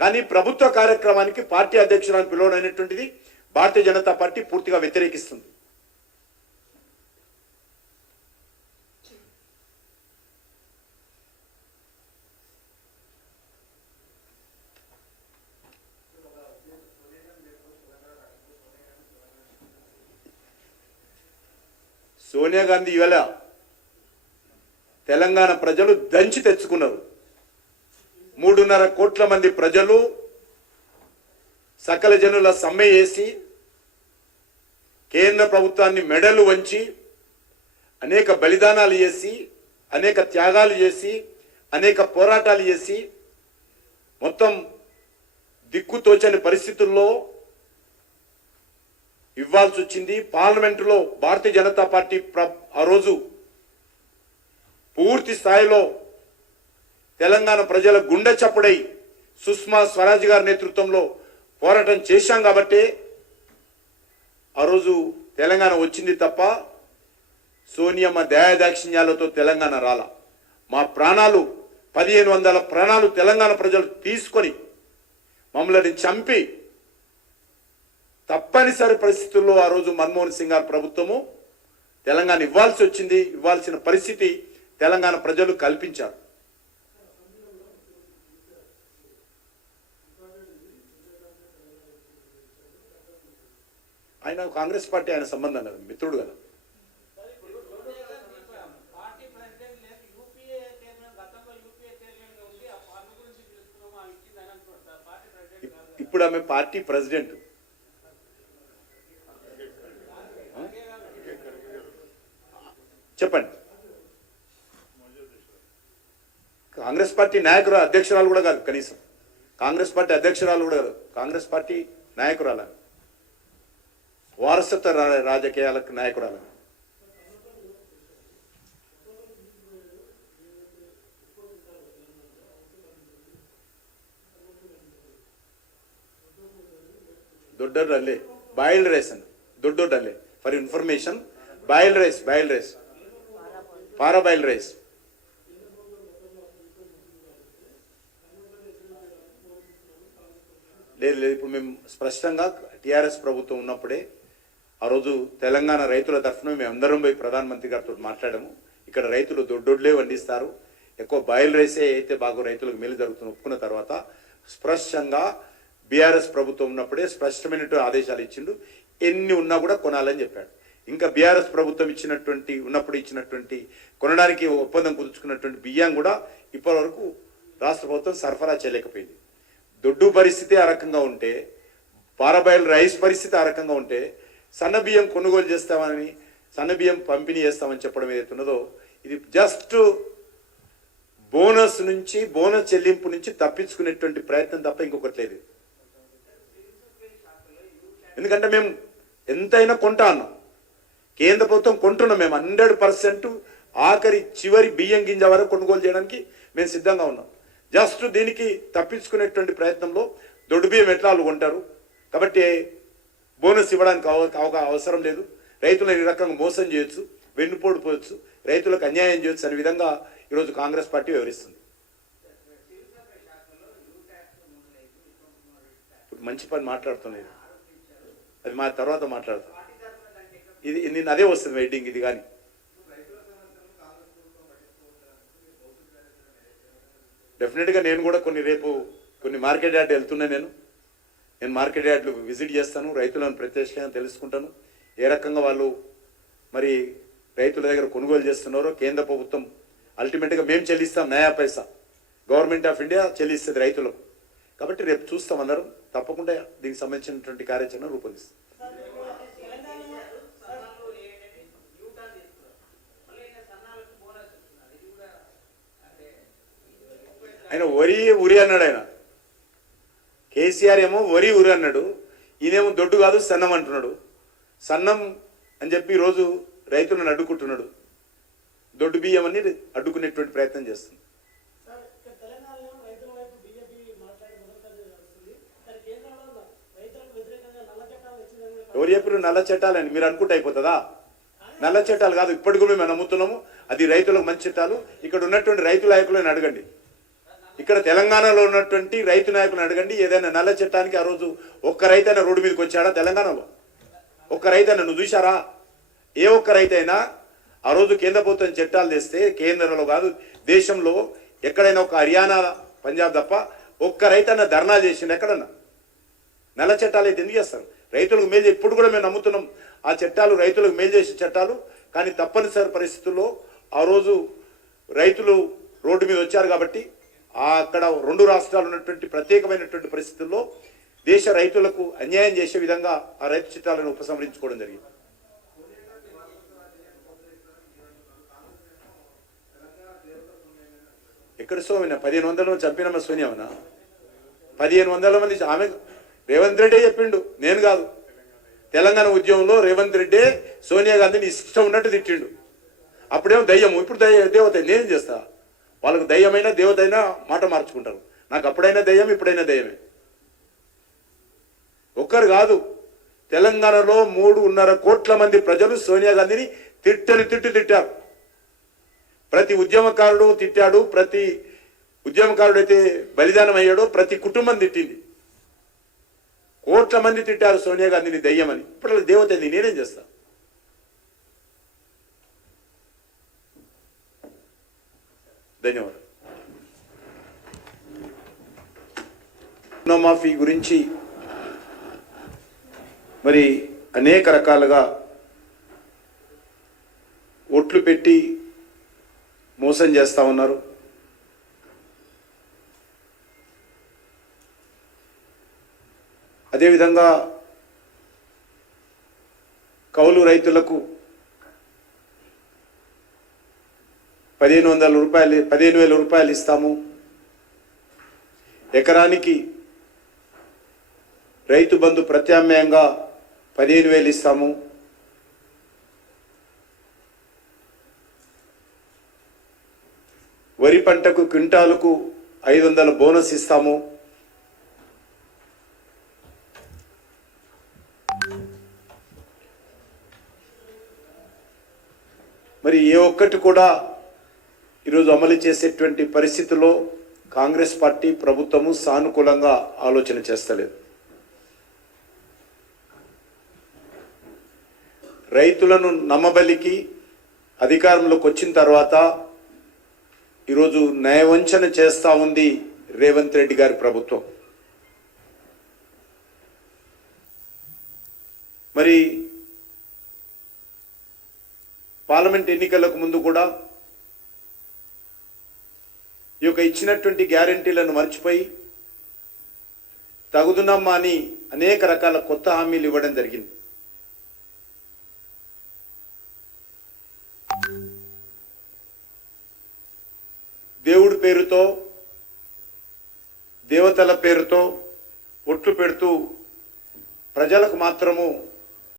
కానీ ప్రభుత్వ కార్యక్రమానికి పార్టీ అధ్యక్షురాలను పిలువడైనటువంటిది భారతీయ జనతా పార్టీ పూర్తిగా వ్యతిరేకిస్తుంది. సోనియా గాంధీ ఇవాళ తెలంగాణ ప్రజలు దంచి తెచ్చుకున్నారు. 3.5 కోట్ల మంది ప్రజలు సకల జనుల సమ్మె చేసి కేంద్ర ప్రభుత్వాన్ని మెడలు వంచి అనేక బలిదానాలు చేసి అనేక త్యాగాలు చేసి అనేక పోరాటాలు చేసి మొత్తం దిక్కుతోచని పరిస్థితుల్లో ఇవ్వాల్సి వచ్చింది. పార్లమెంటులో భారతీయ జనతా పార్టీ ఆ రోజు పూర్తి స్థాయిలో తెలంగాణ ప్రజల గుండె చప్పుడై సుష్మా స్వరాజ్ గారి నేతృత్వంలో పోరాటం చేశాం కాబట్టి ఆ రోజు తెలంగాణ వచ్చింది తప్ప సోనియమ్మ దయాదాక్షిణ్యాలతో తెలంగాణ రాల. మా ప్రాణాలు 1500 ప్రాణాలు తెలంగాణ ప్రజలు తీసుకొని మమ్మల్ని చంపి తప్పనిసరి పరిస్థితుల్లో ఆ రోజు మన్మోహన్ సింగ్ గారి ప్రభుత్వము తెలంగాణ ఇవ్వాల్సి వచ్చింది. ఇవ్వాల్సిన పరిస్థితి తెలంగాణ ప్రజలు కల్పించారు. ఆయన కాంగ్రెస్ పార్టీ ఆయన సంబంధం కదా, మిత్రుడు కదా. ఇప్పుడు ఆమె పార్టీ ప్రెసిడెంట్. చెప్పండి. కాంగ్రెస్ పార్టీ నాయకురాలు అధ్యక్షురాలు కూడా కాదు, కనీసం కాంగ్రెస్ పార్టీ అధ్యక్షురాలు కూడా కాదు, కాంగ్రెస్ పార్టీ నాయకురాలు, వారసత్వ రాజకీయాలకు నాయకురాలు. దొడ్డొడ్డల్లే బాయిల్డ్ రైస్ అండి, దొడ్డొడ్డల్లే for information. Boiled rice parboiled rice. లేదు, ఇప్పుడు మేము స్పష్టంగా టీఆర్ఎస్ ప్రభుత్వం ఉన్నప్పుడే ఆ రోజు తెలంగాణ రైతుల తరఫున మేము అందరం పోయి ప్రధానమంత్రి గారితో మాట్లాడాము. ఇక్కడ రైతులు దొడ్డొడ్లే వండిస్తారు, ఎక్కువ బాయిల్ రైసే అయితే బాగా రైతులకు మేలు జరుగుతుంది ఒప్పుకున్న తర్వాత స్పష్టంగా బీఆర్ఎస్ ప్రభుత్వం ఉన్నప్పుడే స్పష్టమైనటువంటి ఆదేశాలు ఇచ్చిండు. ఎన్ని ఉన్నా కూడా కొనాలని చెప్పాడు. ఇంకా బీఆర్ఎస్ ప్రభుత్వం ఉన్నప్పుడు ఇచ్చినటువంటి కొనడానికి ఒప్పందం కుదుర్చుకున్నటువంటి బియ్యం కూడా ఇప్పటి వరకు రాష్ట్ర ప్రభుత్వం సరఫరా చేయలేకపోయింది. దొడ్డు పరిస్థితి ఆ రకంగా ఉంటే, పారబాయిల్ రైస్ పరిస్థితి ఆ రకంగా ఉంటే, సన్న బియ్యం కొనుగోలు చేస్తామని, సన్న బియ్యం పంపిణీ చేస్తామని చెప్పడం ఏదైతే ఉన్నదో ఇది జస్ట్ బోనస్ చెల్లింపు నుంచి తప్పించుకునేటువంటి ప్రయత్నం తప్ప ఇంకొకటి లేదు. ఎందుకంటే మేము ఎంతైనా కొంటా అన్నాం, కేంద్ర ప్రభుత్వం కొంటున్నాం. మేము 100% ఆఖరి చివరి బియ్యం గింజ వరకు కొనుగోలు చేయడానికి మేము సిద్ధంగా ఉన్నాం. జస్ట్ దీనికి తప్పించుకునేటువంటి ప్రయత్నంలో దొడ్డు బియ్యం ఎట్లా వాళ్ళు కొంటారు కాబట్టి బోనస్ ఇవ్వడానికి అవసరం లేదు, రైతులను ఈ రకంగా మోసం చేయొచ్చు, వెన్నుపోటు పోవచ్చు, రైతులకు అన్యాయం చేయొచ్చు అనే విధంగా ఈరోజు కాంగ్రెస్ పార్టీ వివరిస్తుంది. ఇప్పుడు మంచి పని మాట్లాడుతున్నది, అది మా తర్వాత మాట్లాడతాం. ఇది నేను అదే వస్తుంది వెయిటింగ్. ఇది కానీ డెఫినెట్గా నేను కూడా కొన్ని మార్కెట్ యార్డ్ వెళ్తున్నా. నేను మార్కెట్ యార్డ్లు విజిట్ చేస్తాను, రైతులను ప్రత్యక్షంగా తెలుసుకుంటాను, ఏ రకంగా వాళ్ళు మరి రైతుల దగ్గర కొనుగోలు చేస్తున్నారో. కేంద్ర ప్రభుత్వం అల్టిమేట్గా మేము చెల్లిస్తాం, నయా పైసా గవర్నమెంట్ ఆఫ్ ఇండియా చెల్లిస్తుంది రైతులకు. కాబట్టి రేపు చూస్తాం అందరం, తప్పకుండా దీనికి సంబంధించినటువంటి కార్యాచరణ రూపొందిస్తాం. ఆయన ఉరి అన్నాడు. ఆయన కేసీఆర్ ఏమో ఉరి అన్నాడు, ఈయనేమో దొడ్డు కాదు సన్నం అంటున్నాడు. సన్నం అని చెప్పి ఈరోజు రైతులను అడ్డుకుంటున్నాడు, దొడ్డు బియ్యం అని అడ్డుకునేటువంటి ప్రయత్నం చేస్తుంది. ఎవరు చెప్పారు నల్ల చట్టాలని? మీరు అనుకుంటే అయిపోతుందా? నల్ల చట్టాలు కాదు, ఇప్పటికీ మేము నమ్ముతున్నాము అది రైతులకు మంచి చట్టాలు. ఇక్కడ ఉన్నటువంటి రైతు నాయకులను అడగండి. ఇక్కడ తెలంగాణలో ఉన్నటువంటి రైతు నాయకులను అడగండి, ఏదైనా నల్ల చట్టానికి ఆ రోజు ఒక్క రైతైనా రోడ్డు మీదకి వచ్చాడా తెలంగాణలో? ఒక్క రైతైనా నువ్వు చూశారా? ఏ ఒక్క రైతైనా ఆ రోజు కేంద్ర ప్రభుత్వం చట్టాలు తెస్తే, కేంద్రంలో కాదు దేశంలో ఎక్కడైనా ఒక హర్యానా, పంజాబ్ తప్ప ఒక్క రైతైనా ధర్నా చేసిండు ఎక్కడన్నా? నల్ల చట్టాలు అయితే ఎందుకు చేస్తారు? రైతులకు మేలు. ఇప్పుడు కూడా మేము నమ్ముతున్నాం ఆ చట్టాలు రైతులకు మేలు చేసే చట్టాలు. కానీ తప్పనిసరి పరిస్థితుల్లో ఆ రోజు రైతులు రోడ్డు మీద వచ్చారు కాబట్టి అక్కడ రెండు రాష్ట్రాలు ఉన్నటువంటి ప్రత్యేకమైనటువంటి పరిస్థితుల్లో దేశ రైతులకు అన్యాయం చేసే విధంగా ఆ రైతు చట్టాలను ఉపసంహరించుకోవడం జరిగింది. ఎక్కడ సోమన 1500 మంది చంపినమ్మ సోనియామనా? 1500 మంది ఆమె రేవంత్ రెడ్డి చెప్పిండు, నేను కాదు. తెలంగాణ ఉద్యమంలో రేవంత్ రెడ్డి సోనియా గాంధీని ఇష్టం ఉన్నట్టు తిట్టిండు. అప్పుడేమో దయ్యము, ఇప్పుడు దేవత. నేనేం చేస్తా? వాళ్ళకు దయ్యమైనా దేవతైనా మాట మార్చుకుంటారు. నాకు అప్పుడైనా దయ్యం, ఇప్పుడైనా దయ్యమే. ఒక్కరు కాదు, తెలంగాణలో 3.5 కోట్ల మంది ప్రజలు సోనియా గాంధీని తిట్టారు. ప్రతి ఉద్యమకారుడు తిట్టాడు, ప్రతి ఉద్యమకారుడు అయితే బలిదానం అయ్యాడో ప్రతి కుటుంబం తిట్టింది. కోట్ల మంది తిట్టారు సోనియా గాంధీని దయ్యమని. ఇప్పుడు దేవత అయింది, నేనేం చేస్తా? ధన్యవాదాలు. రుణమాఫీ గురించి మరి అనేక రకాలుగా ఓట్లు పెట్టి మోసం చేస్తా ఉన్నారు. అదేవిధంగా కౌలు రైతులకు 15,000 రూపాయలు ఇస్తాము, ఎకరానికి రైతు బంధు ప్రత్యామ్నాయంగా 15,000 ఇస్తాము, వరి పంటకు క్వింటాలకు 500 బోనస్ ఇస్తాము, మరి ఏ ఒక్కటి కూడా ఈరోజు అమలు చేసేటువంటి పరిస్థితుల్లో కాంగ్రెస్ పార్టీ ప్రభుత్వము సానుకూలంగా ఆలోచన చేస్తలేదు. రైతులను నమ్మబలికి అధికారంలోకి వచ్చిన తర్వాత ఈరోజు నయవంచన చేస్తూ ఉంది రేవంత్ రెడ్డి గారి ప్రభుత్వం. మరి పార్లమెంట్ ఎన్నికలకు ముందు కూడా ఈ యొక్క ఇచ్చినటువంటి గ్యారంటీలను మర్చిపోయి తగుదునమ్మా అని అనేక రకాల కొత్త హామీలు ఇవ్వడం జరిగింది. దేవుడి పేరుతో, దేవతల పేరుతో ఒట్లు పెడుతూ ప్రజలకు మాత్రము